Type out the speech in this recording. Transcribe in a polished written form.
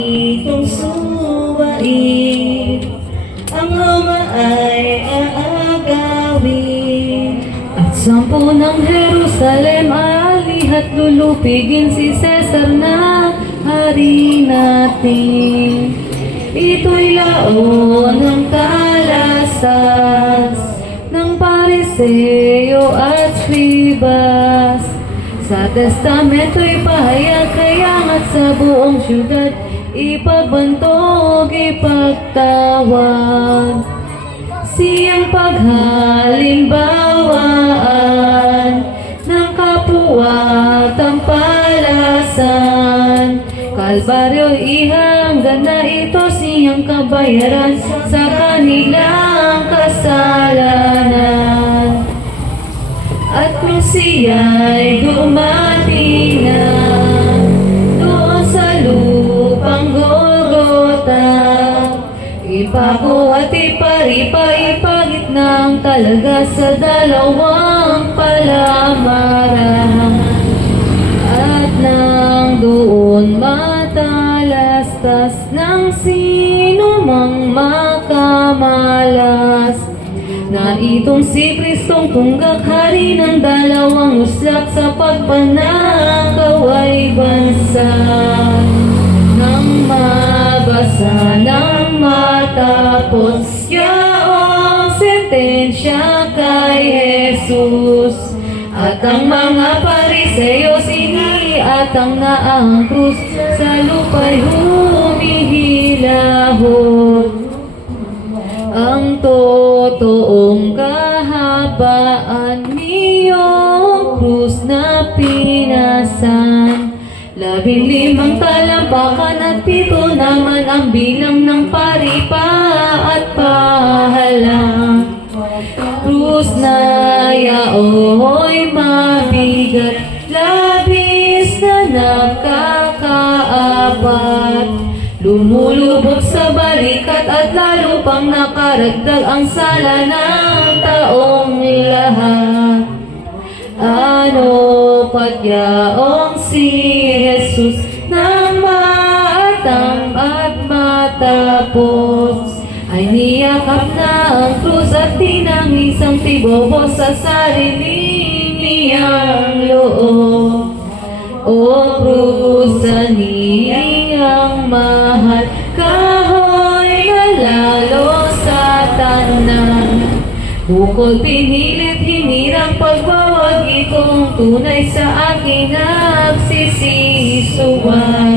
Itong suwain, ang Roma ay aagawin. At 10 ng Jerusalem alihat lulupigin si Cesar na hari natin. Ito'y laon ng talasas ng Pariseo at Scribas. Sa testamento'y pahayag kaya nga't sa buong syudad ipagbantog, ipagtawag. Siyang paghalimbawaan ng kapwa tampalasan. Kalbaryo ihanggan na ito siyang kabayaran sa kanilang kasalanan. At kung siya'y dumating na doon sa lupang Golgota, ipako at iparipa, ipagitnang talaga sa dalawang palamaran. At nang doon matalastas ng sino mang makamalas, na itong si Kristong tunggak hari ng dalawang uslak sa pagpanakaw ay bansa. Nang mabasa, nang matapos yaong sentensya kay Jesus, at ang mga Pariseo siniatang na ang krus sa lupa'y humihilahod. Ang totoong kahabaan niyong krus na pinasan, 15 talampakan at 7 naman ang bilang ng paripa at pahala. Krus na yao'y mabigat, labis na nakakaapat, lumulubog sa balikat at lalo pang nakaragdag ang sala ng taong lahat. Ano pat yaong si Jesus nang maatam at matapos, ay niyakap na ang krus at tinangisang tibobo sa sarili niyang loob. O krus sa niyang mahal, kahoy na lalo sa tanan. Bukod pinilit hinirang pagbawag, itong tunay sa akin nagsisisuan.